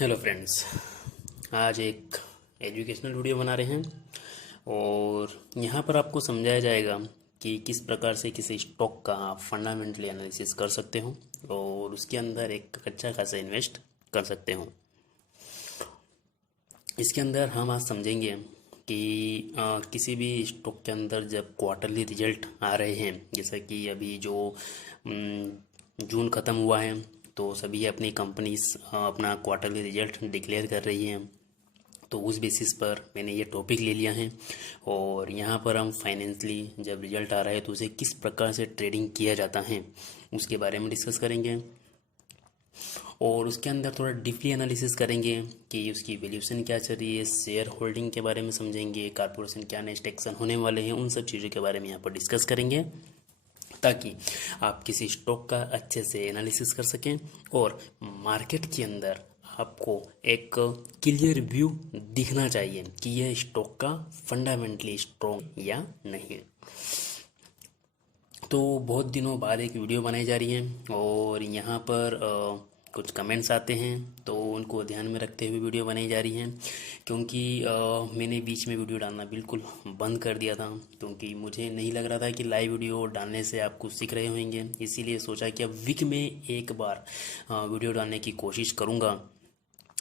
Hello friends. आज एक educational video बना रहे हैं और यहाँ पर आपको समझाया जाएगा कि किस प्रकार से किसी स्टॉक का आप फंडामेंटली एनालिसिस कर सकते हो और उसके अंदर एक अच्छा खासा इन्वेस्ट कर सकते हो। इसके अंदर हम आज समझेंगे कि किसी भी स्टॉक के अंदर जब क्वार्टरली रिजल्ट आ रहे हैं, जैसा कि अभी जो जून ख़त्म हुआ है, तो सभी अपनी कंपनीज अपना क्वार्टरली रिजल्ट डिक्लेयर कर रही हैं। तो उस बेसिस पर मैंने ये टॉपिक ले लिया है और यहाँ पर हम फाइनेंशियली जब रिजल्ट आ रहा है तो उसे किस प्रकार से ट्रेडिंग किया जाता है उसके बारे में डिस्कस करेंगे और उसके अंदर थोड़ा डीपली एनालिसिस करेंगे कि उसकी वैल्यूएशन क्या चल रही है, शेयर होल्डिंग के बारे में समझेंगे, कॉर्पोरेशन क्या नेक्स्ट एक्शन होने वाले हैं, उन सब चीज़ों के बारे में यहाँ पर डिस्कस करेंगे ताकि आप किसी स्टॉक का अच्छे से एनालिसिस कर सकें और मार्केट के अंदर आपको एक क्लियर व्यू दिखना चाहिए कि यह स्टॉक का फंडामेंटली स्ट्रॉन्ग या नहीं। तो बहुत दिनों बाद एक वीडियो बनाई जा रही है और यहाँ पर कुछ कमेंट्स आते हैं तो उनको ध्यान में रखते हुए वीडियो बनाई जा रही है, क्योंकि मैंने बीच में वीडियो डालना बिल्कुल बंद कर दिया था क्योंकि मुझे नहीं लग रहा था कि लाइव वीडियो डालने से आप कुछ सीख रहे होंगे। इसीलिए सोचा कि अब वीक में एक बार वीडियो डालने की कोशिश करूँगा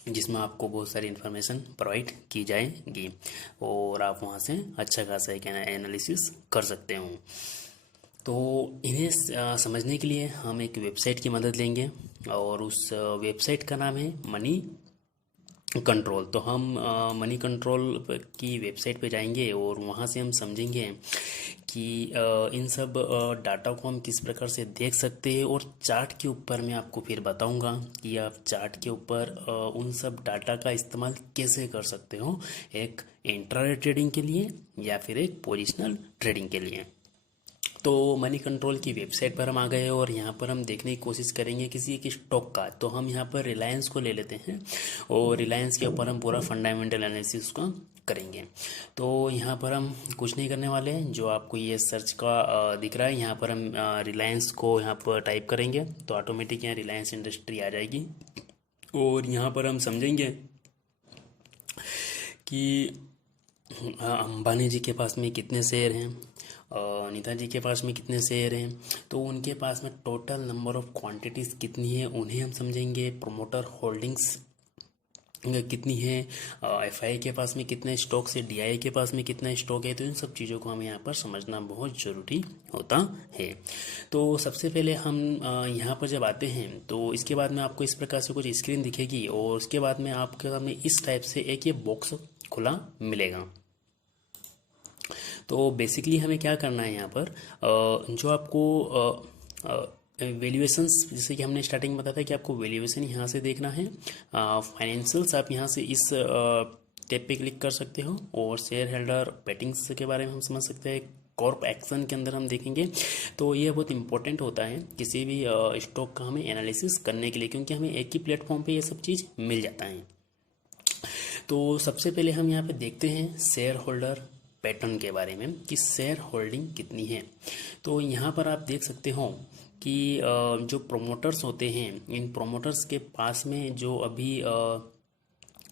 जिसमें आपको बहुत सारी इन्फॉर्मेशन प्रोवाइड की जाएगी और आप वहाँ से अच्छा खासा एक एनालिसिस कर सकते हो। तो इन्हें समझने के लिए हम एक वेबसाइट की मदद लेंगे और उस वेबसाइट का नाम है मनी कंट्रोल। तो हम मनी कंट्रोल की वेबसाइट पे जाएंगे और वहाँ से हम समझेंगे कि इन सब डाटा को हम किस प्रकार से देख सकते हैं और चार्ट के ऊपर मैं आपको फिर बताऊंगा कि आप चार्ट के ऊपर उन सब डाटा का इस्तेमाल कैसे कर सकते हो, एक इंट्राडे ट्रेडिंग के लिए या फिर एक पोजिशनल ट्रेडिंग के लिए। तो मनी कंट्रोल की वेबसाइट पर हम आ गए और यहाँ पर हम देखने की कोशिश करेंगे किसी एक स्टॉक का। तो हम यहाँ पर रिलायंस को ले लेते हैं और रिलायंस के ऊपर हम पूरा फंडामेंटल एनालिसिस का करेंगे। तो यहाँ पर हम कुछ नहीं करने वाले हैं, जो आपको ये सर्च का दिख रहा है यहाँ पर हम रिलायंस को यहाँ पर टाइप करेंगे तो ऑटोमेटिक यहाँ रिलायंस इंडस्ट्री आ जाएगी और यहाँ पर हम समझेंगे कि अंबानी जी के पास में कितने शेयर हैं, नीता जी के पास में कितने शेयर हैं, तो उनके पास में टोटल नंबर ऑफ क्वांटिटीज़ कितनी है उन्हें हम समझेंगे, प्रोमोटर होल्डिंग्स कितनी है, एफआई के पास में कितने स्टॉक है, डीआई के पास में कितना स्टॉक है। तो इन सब चीज़ों को हमें यहाँ पर समझना बहुत ज़रूरी होता है। तो सबसे पहले हम यहाँ पर जब आते हैं तो इसके बाद में आपको इस प्रकार से कुछ स्क्रीन दिखेगी और उसके बाद में आपके सामने इस टाइप से एक ये बॉक्स खुला मिलेगा। तो बेसिकली हमें क्या करना है यहाँ पर जो आपको वैल्यूएशंस, जैसे कि हमने स्टार्टिंग में बताया था कि आपको वैल्यूएशन यहाँ से देखना है, फाइनेंशियल्स आप यहाँ से इस टैब पे क्लिक कर सकते हो और शेयर होल्डर पेटिंग्स के बारे में हम समझ सकते हैं, कॉर्प एक्शन के अंदर हम देखेंगे। तो ये बहुत इंपॉर्टेंट होता है किसी भी स्टॉक का हमें एनालिसिस करने के लिए, क्योंकि हमें एक ही प्लेटफॉर्म पे ये सब चीज़ मिल जाता है। तो सबसे पहले हम यहाँ पे देखते हैं शेयर होल्डर पैटर्न के बारे में कि शेयर होल्डिंग कितनी है। तो यहाँ पर आप देख सकते हो कि जो प्रोमोटर्स होते हैं, इन प्रोमोटर्स के पास में जो अभी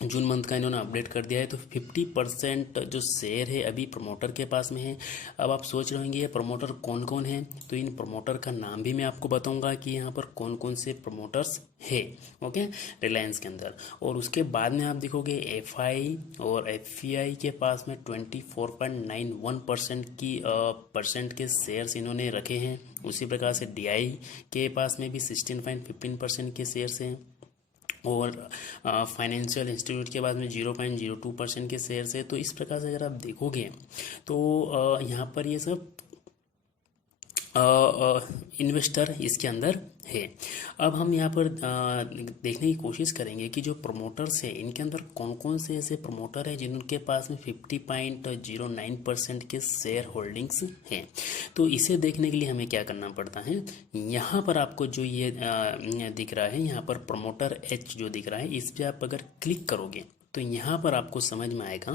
जून मंथ का इन्होंने अपडेट कर दिया है तो 50% जो शेयर है अभी प्रमोटर के पास में है। अब आप सोच रहे होंगे ये प्रमोटर कौन कौन है, तो इन प्रमोटर का नाम भी मैं आपको बताऊंगा कि यहाँ पर कौन कौन से प्रमोटर्स है, ओके, रिलायंस के अंदर। और उसके बाद में आप देखोगे एफआई और एफपीआई के पास में 24.91% की परसेंट के शेयर्स इन्होंने रखे हैं। उसी प्रकार से डीआई के पास में भी 16.15% के शेयर्स हैं और फाइनेंशियल इंस्टीट्यूट के बाद में 0.02% के शेयर्स है। तो इस प्रकार से अगर आप देखोगे तो यहाँ पर ये सब इन्वेस्टर इसके अंदर है। अब हम यहाँ पर देखने की कोशिश करेंगे कि जो प्रमोटर्स है इनके अंदर कौन कौन से ऐसे प्रमोटर हैं जिनके पास में 50.09% के शेयर होल्डिंग्स हैं। तो इसे देखने के लिए हमें क्या करना पड़ता है, यहाँ पर आपको जो ये दिख रहा है, यहाँ पर प्रमोटर एच जो दिख रहा है, इस पर आप अगर क्लिक करोगे तो यहाँ पर आपको समझ में आएगा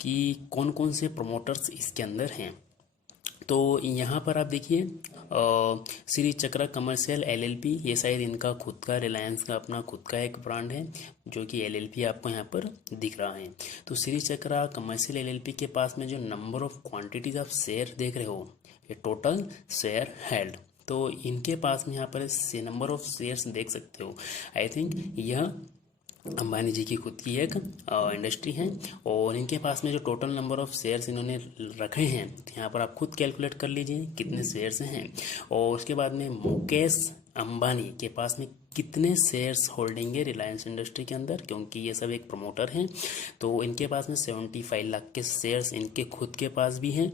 कि कौन कौन से प्रमोटर्स इसके अंदर हैं। तो यहाँ पर आप देखिए श्री चक्रा कमर्शियल एलएलपी, ये शायद इनका खुद का, रिलायंस का अपना खुद का एक ब्रांड है जो कि एलएलपी आपको यहाँ पर दिख रहा है। तो श्री चक्रा कमर्शियल एलएलपी के पास में जो number of quantities of share देख रहे हो, ये टोटल शेयर हेल्ड, तो इनके पास में यहाँ पर से नंबर ऑफ शेयर्स देख सकते हो। आई थिंक यह अंबानी जी की खुद की एक इंडस्ट्री है और इनके पास में जो टोटल नंबर ऑफ शेयर्स इन्होंने रखे हैं, तो यहाँ पर आप खुद कैलकुलेट कर लीजिए कितने शेयर्स हैं। और उसके बाद में मुकेश अंबानी के पास में कितने शेयर्स होल्डिंग है रिलायंस इंडस्ट्री के अंदर, क्योंकि ये सब एक प्रमोटर हैं। तो इनके पास में 75 लाख के शेयर्स इनके खुद के पास भी हैं।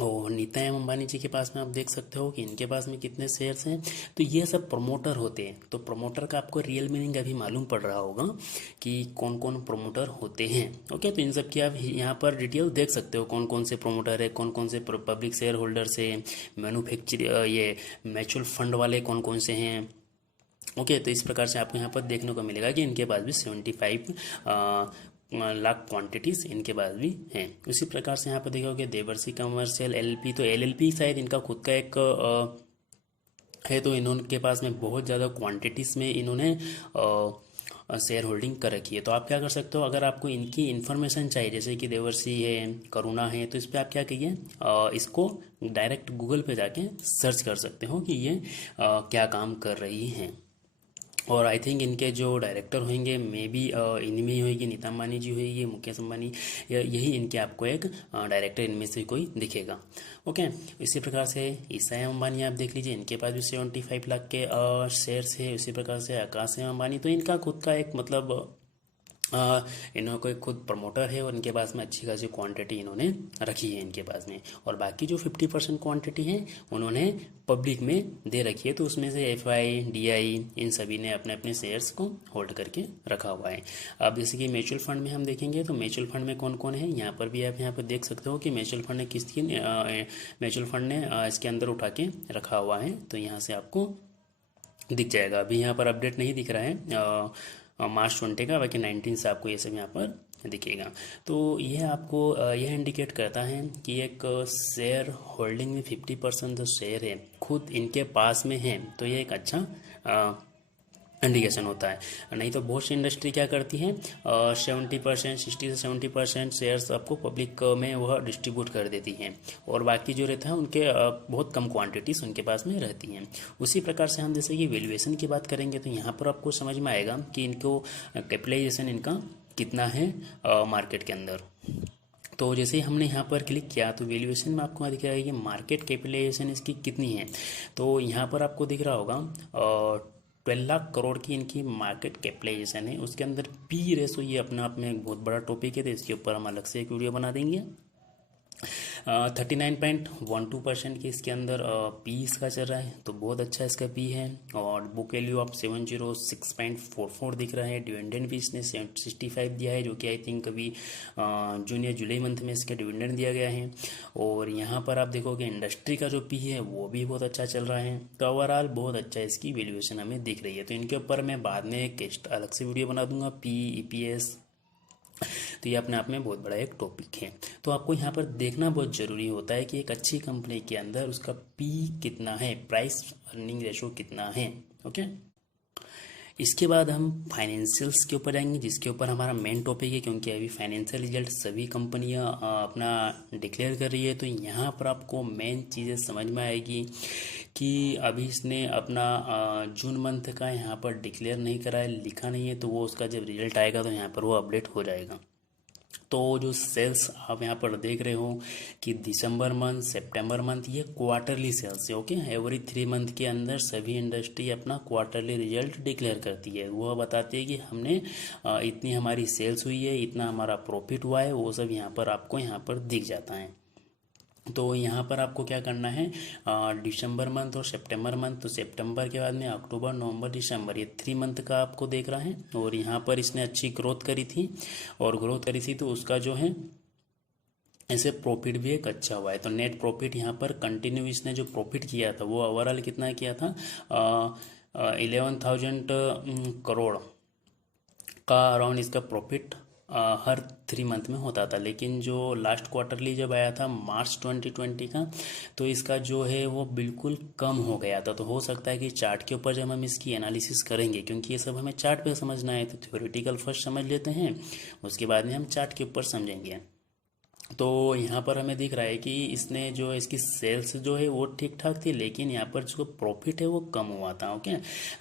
और नीता अंबानी जी के पास में आप देख सकते हो कि इनके पास में कितने शेयर्स हैं। तो ये सब प्रमोटर होते हैं। तो प्रमोटर का आपको रियल मीनिंग अभी मालूम पड़ रहा होगा कि कौन कौन प्रमोटर होते हैं। ओके, तो इन सब की आप यहाँ पर डिटेल देख सकते हो, कौन कौन से प्रमोटर है, कौन कौन से पब्लिक शेयर होल्डर्स है, मैन्युफैक्चर ये म्यूचुअल फंड वाले कौन कौन से हैं। ओके, तो इस प्रकार से आपको यहाँ पर देखने को मिलेगा कि इनके पास भी 75 लाख क्वांटिटीज इनके पास भी हैं। उसी प्रकार से यहाँ पर देखोगे देवर्षि कमर्शियल एलएलपी, तो एलएलपी शायद इनका खुद का एक है, तो इन्होंने पास में बहुत ज़्यादा क्वांटिटीज़ में इन्होंने शेयर होल्डिंग कर रखी है। तो आप क्या कर सकते हो, अगर आपको इनकी इन्फॉर्मेशन चाहिए, जैसे कि देवर्षि है, करुणा है, तो इस पर आप क्या कहिए, इसको डायरेक्ट गूगल पे जाके सर्च कर सकते हो कि ये क्या काम कर रही हैं। और आई थिंक इनके जो डायरेक्टर होंगे मे बी इनमें ही होगी, नीता अंबानी जी होगी, मुकेश अंबानी, यही इनके आपको एक डायरेक्टर इनमें से कोई दिखेगा। ओके, इसी प्रकार से ईसा अंबानी आप देख लीजिए, इनके पास भी 75 लाख के शेयर्स है। उसी प्रकार से आकाश अंबानी, तो इनका खुद का एक मतलब इन्होंने कोई खुद प्रमोटर है और इनके पास में अच्छी खासी क्वांटिटी इन्होंने रखी है इनके पास में। और बाकी जो 50% क्वांटिटी है उन्होंने पब्लिक में दे रखी है, तो उसमें से एफआई, डीआई, इन सभी ने अपने अपने शेयर्स को होल्ड करके रखा हुआ है। अब जैसे कि म्यूचुअल फंड में हम देखेंगे, तो म्यूचुअल फंड में कौन कौन है, यहाँ पर भी आप यहाँ पर देख सकते हो कि म्यूचुअल फंड ने किसकी म्यूचुअल फंड ने इसके अंदर उठा के रखा हुआ है। तो यहाँ से आपको दिख जाएगा। अभी यहाँ पर अपडेट नहीं दिख रहा है मार्च 20 का, बाकी 19 से आपको ये सब यहाँ पर दिखेगा। तो यह आपको यह इंडिकेट करता है कि एक शेयर होल्डिंग में 50% जो शेयर है खुद इनके पास में है, तो ये एक अच्छा इंडिकेशन होता है। नहीं तो बहुत सी इंडस्ट्री क्या करती है, 70%, 60 से 70% शेयर्स आपको पब्लिक में वह डिस्ट्रीब्यूट कर देती हैं और बाकी जो रहता है उनके बहुत कम क्वांटिटीज उनके पास में रहती हैं। उसी प्रकार से हम जैसे कि वैल्यूएशन की बात करेंगे, तो यहाँ पर आपको समझ में आएगा कि इनको कैपिटलाइजेशन इनका कितना है मार्केट के अंदर। तो जैसे हमने यहाँ पर क्लिक किया तो वैल्यूएशन में आपको दिख रहा है कि मार्केट कैपिटलाइजेशन इसकी कितनी है। तो यहाँ पर आपको दिख रहा होगा 12 लाख करोड़ की इनकी मार्केट कैपिटलाइजेशन है। उसके अंदर पी रेशो ये अपने आप में एक बहुत बड़ा टॉपिक है, तो इसके ऊपर हम अलग से एक वीडियो बना देंगे। 39.12% की इसके अंदर पी इसका चल रहा है, तो बहुत अच्छा इसका पी है। और बुक वैल्यू आप 706.44 दिख रहा है। डिविडेंड भी इसने 65 दिया है, जो कि आई थिंक अभी जून या जुलाई मंथ में इसका डिविडेंड दिया गया है। और यहाँ पर आप देखोगे इंडस्ट्री का जो पी है वो भी बहुत अच्छा चल रहा है। तो ओवरऑल बहुत अच्छा इसकी वैल्यूएशन हमें दिख रही है। तो इनके ऊपर मैं बाद में एक अलग से वीडियो बना दूंगा, पी, ईपीएस, तो ये अपने आप में बहुत बड़ा एक टॉपिक है। तो आपको यहाँ पर देखना बहुत ज़रूरी होता है कि एक अच्छी कंपनी के अंदर उसका पी कितना है, प्राइस अर्निंग रेशो कितना है। ओके, इसके बाद हम फाइनेंशियल्स के ऊपर आएंगे, जिसके ऊपर हमारा मेन टॉपिक है, क्योंकि अभी फाइनेंशियल रिजल्ट सभी कंपनियां अपना डिक्लेयर कर रही है। तो यहाँ पर आपको मेन चीज़ें समझ में आएगी कि अभी इसने अपना जून मंथ का यहाँ पर डिक्लेयर नहीं करा है, लिखा नहीं है, तो वो उसका जब रिजल्ट आएगा तो यहाँ पर वो अपडेट हो जाएगा। तो जो सेल्स आप यहाँ पर देख रहे हो कि दिसंबर मंथ, सितंबर मंथ, ये क्वार्टरली सेल्स है। ओके, एवरी 3 मंथ के अंदर सभी इंडस्ट्री अपना क्वार्टरली रिजल्ट डिक्लेयर करती है। वो बताती है कि हमने इतनी हमारी सेल्स हुई है, इतना हमारा प्रॉफिट हुआ है, वो सब यहाँ पर आपको यहाँ पर दिख जाता है। तो यहाँ पर आपको क्या करना है, दिसंबर मंथ और सितंबर मंथ, तो सितंबर के बाद में अक्टूबर, नवंबर, दिसंबर, ये 3 मंथ का आपको देख रहा है। और यहाँ पर इसने अच्छी ग्रोथ करी थी, और ग्रोथ करी थी तो उसका जो है ऐसे प्रॉफिट भी एक अच्छा हुआ है। तो नेट प्रॉफिट यहाँ पर कंटिन्यू इसने जो प्रॉफिट किया था वो ओवरऑल कितना किया था, 11,000 करोड़ का अराउंड इसका प्रॉफिट हर 3 मंथ में होता था, लेकिन जो लास्ट क्वार्टरली जब आया था मार्च 2020 का, तो इसका जो है वो बिल्कुल कम हो गया था। तो हो सकता है कि चार्ट के ऊपर जब हम इसकी एनालिसिस करेंगे, क्योंकि ये सब हमें चार्ट पे समझना है, तो थ्योरेटिकल फर्स्ट समझ लेते हैं, उसके बाद में हम चार्ट के ऊपर समझेंगे। तो यहाँ पर हमें दिख रहा है कि इसने जो इसकी सेल्स जो है वो ठीक ठाक थी, लेकिन यहाँ पर जो प्रॉफिट है वो कम हुआ था। ओके,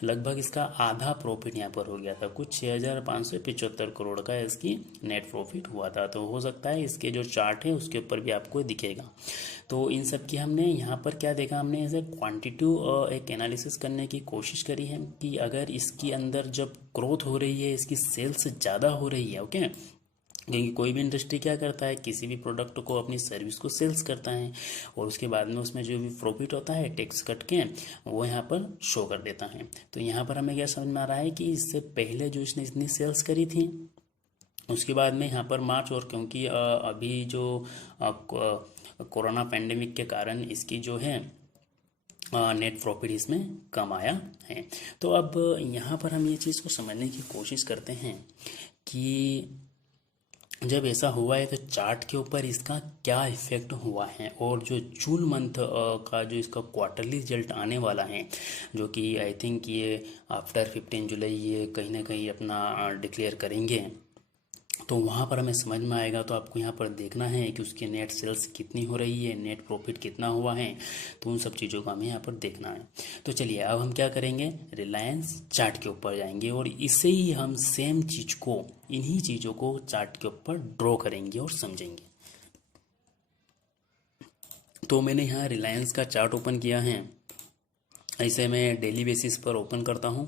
लगभग इसका आधा प्रॉफिट यहाँ पर हो गया था, कुछ 6,575 करोड़ का इसकी नेट प्रॉफिट हुआ था। तो हो सकता है इसके जो चार्ट है उसके ऊपर भी आपको दिखेगा। तो इन सब की हमने यहाँ पर क्या देखा, हमने ऐसे क्वांटिटिव एक एनालिसिस करने की कोशिश करी है कि अगर इसके अंदर जब ग्रोथ हो रही है, इसकी सेल्स ज़्यादा हो रही है, ओके, क्योंकि कोई भी इंडस्ट्री क्या करता है, किसी भी प्रोडक्ट को, अपनी सर्विस को सेल्स करता है, और उसके बाद में उसमें जो भी प्रॉफिट होता है टैक्स कट के वो यहाँ पर शो कर देता है। तो यहाँ पर हमें क्या समझ में आ रहा है कि इससे पहले जो इसने इतनी सेल्स करी थी, उसके बाद में यहाँ पर मार्च, और क्योंकि अभी जो कोरोना पैंडेमिक के कारण इसकी जो है नेट प्रॉफिट इसमें कम आया है। तो अब यहाँ पर हम ये चीज़ को समझने की कोशिश करते हैं कि जब ऐसा हुआ है तो चार्ट के ऊपर इसका क्या इफेक्ट हुआ है, और जो जून मंथ का जो इसका क्वार्टरली रिजल्ट आने वाला है, जो कि आई थिंक ये आफ्टर 15 जुलाई ये कहीं ना कहीं अपना डिक्लेयर करेंगे, तो वहाँ पर हमें समझ में आएगा। तो आपको यहाँ पर देखना है कि उसकी नेट सेल्स कितनी हो रही है, नेट प्रॉफिट कितना हुआ है, तो उन सब चीज़ों का हमें यहाँ पर देखना है। तो चलिए अब हम क्या करेंगे, रिलायंस चार्ट के ऊपर जाएंगे, और इसे ही हम सेम चीज़ को, इन्हीं चीज़ों को चार्ट के ऊपर ड्रॉ करेंगे और समझेंगे। तो मैंने यहाँ रिलायंस का चार्ट ओपन किया है, ऐसे मैं डेली बेसिस पर ओपन करता हूँ,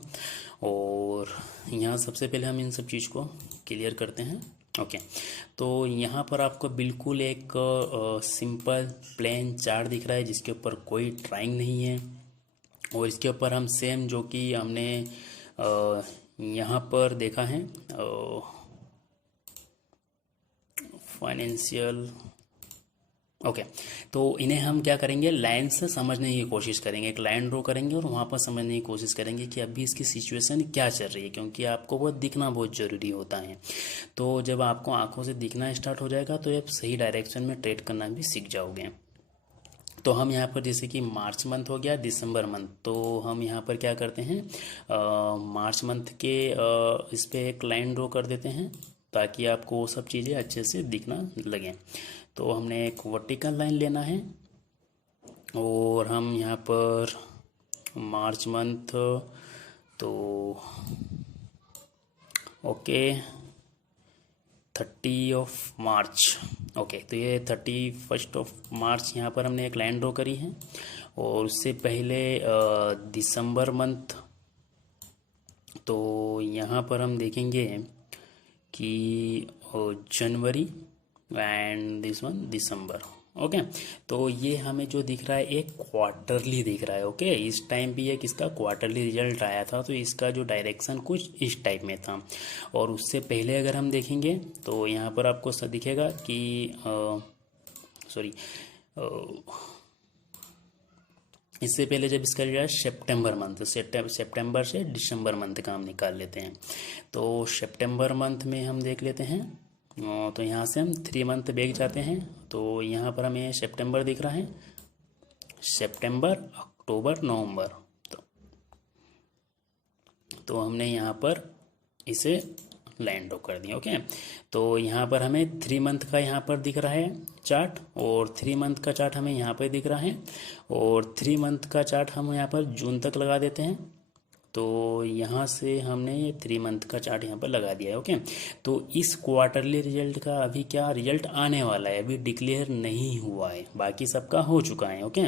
और यहाँ सबसे पहले हम इन सब चीज़ को क्लियर करते हैं। ओके, तो यहाँ पर आपको बिल्कुल एक सिंपल प्लेन चार्ट दिख रहा है, जिसके ऊपर कोई ड्राइंग नहीं है, और इसके ऊपर हम सेम जो कि हमने यहाँ पर देखा है फाइनेंशियल, ओके, तो इन्हें हम क्या करेंगे, लाइन से समझने की कोशिश करेंगे, एक लाइन ड्रॉ करेंगे और वहाँ पर समझने की कोशिश करेंगे कि अभी इसकी सिचुएशन क्या चल रही है, क्योंकि आपको वो दिखना बहुत ज़रूरी होता है। तो जब आपको आंखों से दिखना स्टार्ट हो जाएगा तो आप सही डायरेक्शन में ट्रेड करना भी सीख जाओगे। तो हम यहाँ पर जैसे कि मार्च मंथ हो गया, दिसंबर मंथ, तो हम यहाँ पर क्या करते हैं, मार्च मंथ के इस पर एक लाइन ड्रॉ कर देते हैं, ताकि आपको वो सब चीज़ें अच्छे से दिखना लगे। तो हमने एक वर्टिकल लाइन लेना है, और हम यहाँ पर मार्च मंथ, तो ओके 30 मार्च, ओके, तो ये 31 मार्च यहाँ पर हमने एक लाइन ड्रॉ करी है। और उससे पहले दिसंबर मंथ, तो यहाँ पर हम देखेंगे कि January and this one December. Okay, तो ये हमें जो दिख रहा है एक क्वार्टरली दिख रहा है। ओके, इस टाइम भी एक इसका क्वार्टरली रिजल्ट आया था, तो इसका जो डायरेक्शन कुछ इस टाइप में था। और उससे पहले अगर हम देखेंगे तो यहाँ पर आपको दिखेगा कि सॉरी, इससे पहले जब इसका जो है सितंबर मंथ, सितंबर से दिसंबर मंथ का हम निकाल लेते हैं। तो सितंबर मंथ में हम देख लेते हैं, तो यहाँ से हम 3 मंथ बैक जाते हैं, तो यहाँ पर हमें सितंबर दिख रहा है, सितंबर, अक्टूबर, नवंबर, तो हमने यहाँ पर इसे लाइन ड्रॉ कर दिया। ओके, तो यहाँ पर हमें 3 मंथ का यहाँ पर दिख रहा है चार्ट, और 3 मंथ का चार्ट हमें यहाँ पर दिख रहा है, और 3 मंथ का चार्ट हम यहाँ पर जून तक लगा देते हैं। तो यहाँ से हमने ये 3 मंथ का चार्ट यहाँ पर लगा दिया है। ओके, तो इस क्वार्टरली रिजल्ट का अभी क्या रिजल्ट आने वाला है, अभी डिक्लेयर नहीं हुआ है, बाकी सबका हो चुका है। ओके,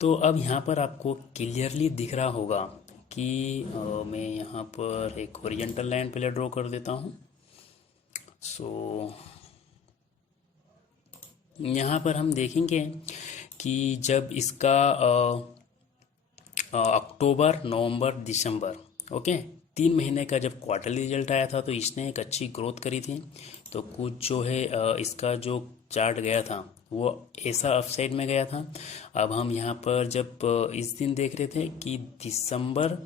तो अब यहाँ पर आपको क्लियरली दिख रहा होगा कि मैं यहाँ पर एक हॉरिजॉन्टल लाइन पहले ड्रॉ कर देता हूँ। सो यहाँ पर हम देखेंगे कि जब इसका अक्टूबर, नवंबर, दिसंबर, ओके, 3 महीने का जब क्वार्टरली रिजल्ट आया था, तो इसने एक अच्छी ग्रोथ करी थी। तो कुछ जो है इसका जो चार्ट गया था वो ऐसा अपसाइड में गया था। अब हम यहाँ पर जब इस दिन देख रहे थे कि दिसंबर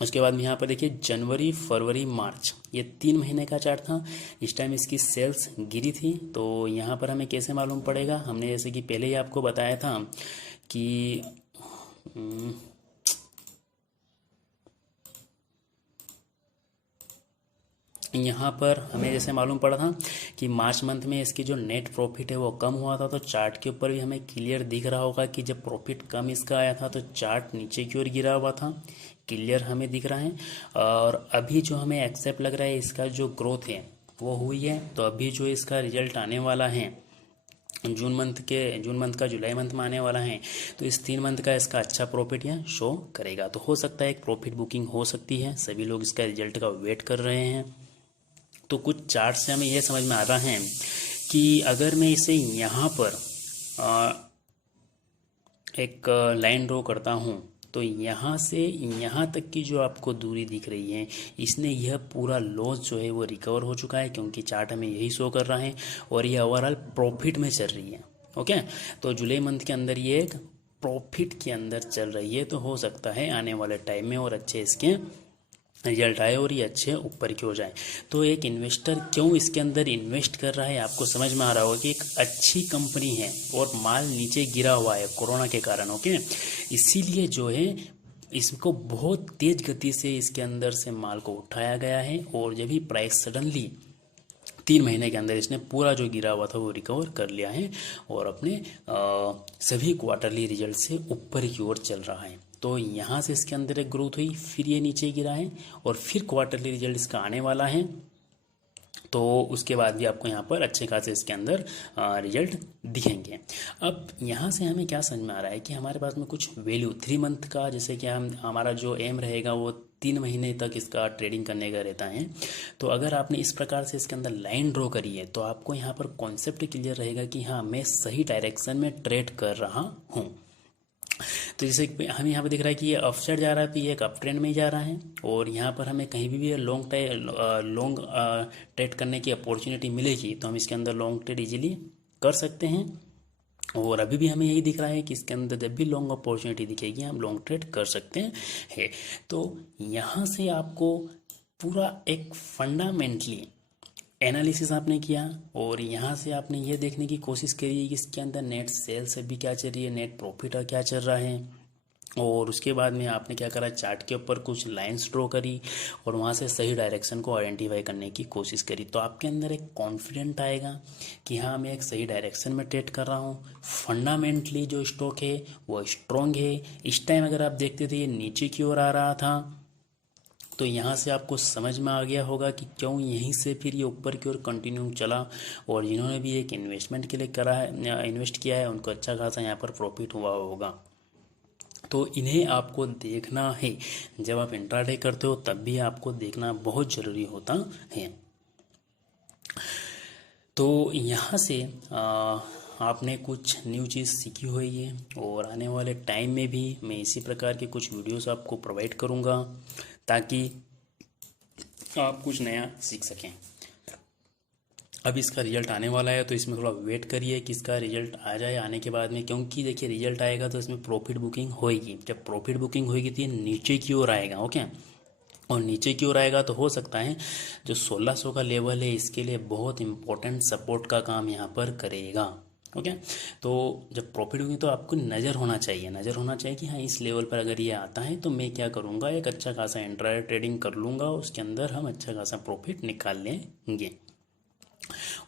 उसके बाद में यहाँ पर देखिए जनवरी फरवरी मार्च, ये 3 महीने का चार्ट था। इस टाइम इसकी सेल्स गिरी थी। तो यहाँ पर हमें कैसे मालूम पड़ेगा, हमने जैसे कि पहले ही आपको बताया था कि यहाँ पर हमें जैसे मालूम पड़ा था कि मार्च मंथ में इसकी जो नेट प्रॉफिट है वो कम हुआ था। तो चार्ट के ऊपर भी हमें क्लियर दिख रहा होगा कि जब प्रॉफिट कम इसका आया था तो चार्ट नीचे की ओर गिरा हुआ था, क्लियर हमें दिख रहा है। और अभी जो हमें एक्सेप्ट लग रहा है इसका जो ग्रोथ है वो हुई है। तो अभी जो इसका रिजल्ट आने वाला है जून मंथ का जुलाई मंथ में आने वाला है, तो इस 3 मंथ का इसका अच्छा प्रॉफिट यहाँ शो करेगा। तो हो सकता है एक प्रॉफिट बुकिंग हो सकती है, सभी लोग इसका रिजल्ट का वेट कर रहे हैं। तो कुछ चार्ट से हमें यह समझ में आ रहा है कि अगर मैं इसे यहाँ पर एक लाइन ड्रॉ करता हूँ तो यहाँ से यहाँ तक की जो आपको दूरी दिख रही है, इसने यह पूरा लॉस जो है वो रिकवर हो चुका है, क्योंकि चार्ट हमें यही शो कर रहा है और ये ओवरऑल प्रॉफिट में चल रही है। ओके, तो जुलाई मंथ के अंदर ये एक प्रॉफिट के अंदर चल रही है। तो हो सकता है आने वाले टाइम में और अच्छे इसके रिजल्ट आए और ये अच्छे ऊपर की हो जाए। तो एक इन्वेस्टर क्यों इसके अंदर इन्वेस्ट कर रहा है, आपको समझ में आ रहा होगा कि एक अच्छी कंपनी है और माल नीचे गिरा हुआ है कोरोना के कारण। ओके, इसीलिए जो है इसको बहुत तेज गति से इसके अंदर से माल को उठाया गया है और जब भी प्राइस सडनली 3 महीने के अंदर इसने पूरा जो गिरा हुआ था वो रिकवर कर लिया है और अपने सभी क्वार्टरली रिजल्ट से ऊपर की ओर चल रहा है। तो यहाँ से इसके अंदर एक ग्रोथ हुई, फिर ये नीचे गिरा है और फिर क्वार्टरली रिजल्ट इसका आने वाला है। तो उसके बाद भी आपको यहाँ पर अच्छे खासे इसके अंदर रिजल्ट दिखेंगे। अब यहाँ से हमें क्या समझ में आ रहा है कि हमारे पास में कुछ वैल्यू 3 मंथ का, जैसे कि हमारा जो एम रहेगा वो 3 महीने तक इसका ट्रेडिंग करने का रहता है। तो अगर आपने इस प्रकार से इसके अंदर लाइन ड्रॉ करी है तो आपको यहाँ पर कॉन्सेप्ट क्लियर रहेगा कि हाँ मैं सही डायरेक्शन में ट्रेड कर रहा हूँ। तो जैसे हमें यहाँ पे दिख रहा है कि ये अपसाइड जा रहा है, तो ये एक अप ट्रेंड में ही जा रहा है और यहाँ पर हमें कहीं भी लॉन्ग ट्रेड करने की अपॉर्चुनिटी मिलेगी तो हम इसके अंदर लॉन्ग ट्रेड इजीली कर सकते हैं। और अभी भी हमें यही दिख रहा है कि इसके अंदर जब भी लॉन्ग अपॉर्चुनिटी दिखेगी हम लॉन्ग ट्रेड कर सकते हैं। तो यहाँ से आपको पूरा एक फंडामेंटली एनालिसिस आपने किया और यहाँ से आपने ये देखने की कोशिश करी कि इसके अंदर नेट सेल्स अभी क्या चल रही है, नेट प्रॉफिट क्या चल रहा है। और उसके बाद में आपने क्या करा, चार्ट के ऊपर कुछ लाइंस ड्रॉ करी और वहाँ से सही डायरेक्शन को आइडेंटिफाई करने की कोशिश करी। तो आपके अंदर एक कॉन्फिडेंट आएगा कि हाँ मैं एक सही डायरेक्शन में ट्रेड कर रहा हूँ, फंडामेंटली जो स्टॉक है वो स्ट्रॉन्ग है। इस टाइम अगर आप देखते थे ये नीचे की ओर आ रहा था, तो यहाँ से आपको समझ में आ गया होगा कि क्यों यहीं से फिर ये ऊपर की ओर कंटिन्यू चला। और जिन्होंने भी एक इन्वेस्टमेंट के लिए करा है, इन्वेस्ट किया है, उनको अच्छा खासा यहाँ पर प्रॉफिट हुआ होगा। तो इन्हें आपको देखना है, जब आप इंट्राडे करते हो तब भी आपको देखना बहुत ज़रूरी होता है। तो यहाँ से आपने कुछ न्यू चीज़ सीखी हुई है और आने वाले टाइम में भी मैं इसी प्रकार के कुछ वीडियोस आपको प्रोवाइड करूँगा ताकि आप कुछ नया सीख सकें। अब इसका रिजल्ट आने वाला है तो इसमें थोड़ा वेट करिए कि इसका रिजल्ट आ जाए आने के बाद में, क्योंकि देखिए रिजल्ट आएगा तो इसमें प्रॉफिट बुकिंग होएगी। जब प्रॉफिट बुकिंग होएगी तो ये नीचे की ओर आएगा। ओके, और नीचे की ओर आएगा तो हो सकता है जो 1600 का लेवल है इसके लिए बहुत इंपॉर्टेंट सपोर्ट का काम यहाँ पर करेगा। ओके, तो जब प्रॉफिट होगी तो आपको नज़र होना चाहिए कि हाँ इस लेवल पर अगर ये आता है तो मैं क्या करूँगा, एक अच्छा खासा इंट्राडे ट्रेडिंग कर लूँगा, उसके अंदर हम अच्छा खासा प्रॉफिट निकाल लेंगे।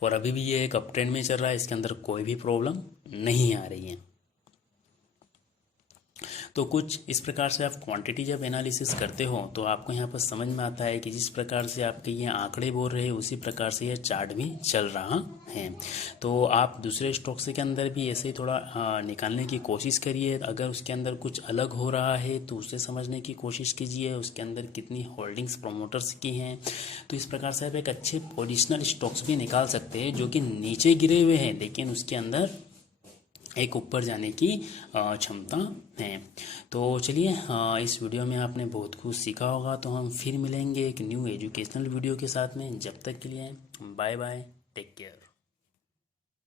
और अभी भी ये एक अप ट्रेंड में चल रहा है, इसके अंदर कोई भी प्रॉब्लम नहीं आ रही है। तो कुछ इस प्रकार से आप क्वांटिटी जब एनालिसिस करते हो तो आपको यहाँ पर समझ में आता है कि जिस प्रकार से आपके ये आंकड़े बोल रहे हैं उसी प्रकार से ये चार्ट भी चल रहा है। तो आप दूसरे स्टॉक्स के अंदर भी ऐसे ही थोड़ा निकालने की कोशिश करिए। अगर उसके अंदर कुछ अलग हो रहा है तो उसे समझने की कोशिश कीजिए, उसके अंदर कितनी होल्डिंग्स प्रमोटर्स की हैं। तो इस प्रकार से आप एक अच्छे पोजिशनल स्टॉक्स भी निकाल सकते हैं जो कि नीचे गिरे हुए हैं लेकिन उसके अंदर एक ऊपर जाने की क्षमता है। तो चलिए इस वीडियो में आपने बहुत कुछ सीखा होगा। तो हम फिर मिलेंगे एक न्यू एजुकेशनल वीडियो के साथ में। जब तक के लिए बाय बाय, टेक केयर।